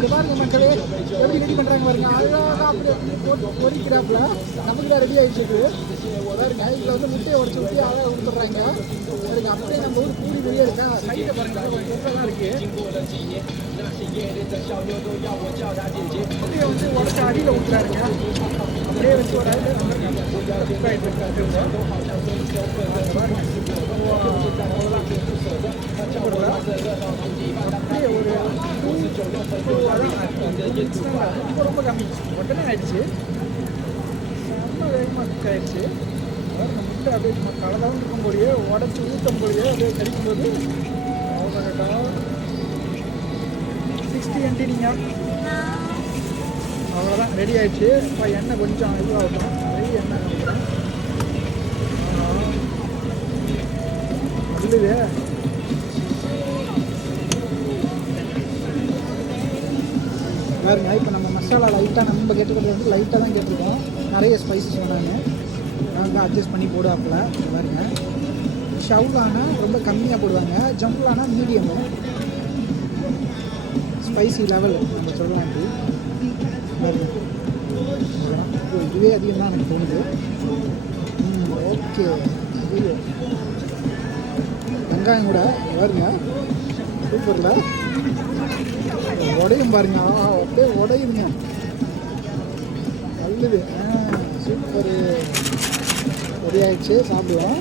இங்கே பாருங்க மக்களே எப்படி ரெடி பண்ணுறாங்க பாருங்க. அழகாக அப்படியே போட்டு பொறிக்கிறாப்புல நமக்கு தான் ரெடி ஆகிடுச்சு. பாருங்க இதில் வந்து முட்டையை உடச்சி ஊற்றி அழகாக கொடுத்துட்றாங்க. பாருங்க அப்படியே நம்ம ஊர் கூடி வெளியே இருக்கா சைட்டை பாருங்க தான் இருக்குது. முட்டையை வந்து உடச்சி அடியில் ஊற்றுறாருங்க. அப்படியே வச்சு ஒரு அப்படியே ஒரு ரொம்ப ரொம்ப கம்மி உடனே ஆயிடுச்சு. செம்ம வேகமாக குக் ஆயிடுச்சு. அதாவது முட்டை அப்படியே சும்மா கலதான் இருக்கும் போலயே உடச்சி ஊற்றும் போலயே அப்படியே கடிக்கும்போது அவ்வளோ கரெக்டாக 60 MT நீங்கள் அவ்வளோதான் ரெடி ஆகிடுச்சு. இப்போ எண்ணெய் கொஞ்சம் இதுவாகட்டும். நிறைய எண்ணெய் இல்லையே பாருங்க. இப்போ நம்ம மசாலா லைட்டாக நம்ம கேட்டுக்கிறது வந்து லைட்டாக தான் கேட்டிருக்கோம். நிறைய ஸ்பைசஸ் வேணாங்க நாங்கள் அட்ஜஸ்ட் பண்ணி போடுவாப்பில். பாருங்க ஷவுலானா ரொம்ப கம்மியாக போடுவாங்க, ஜம்புலானா மீடியமு ஸ்பைசி லெவல் நம்ம சொல்லலாம். இதுவே அதிகம் தான் எனக்கு தோணுது. ஓகே இது வெங்காயம் கூட பாருங்க சூப்பரில் உடையும் பாருங்க. அப்படியே உடையுங்க நல்லது. சூப்பரு ரெடி ஆகிடுச்சு. சாப்பிடுவோம்.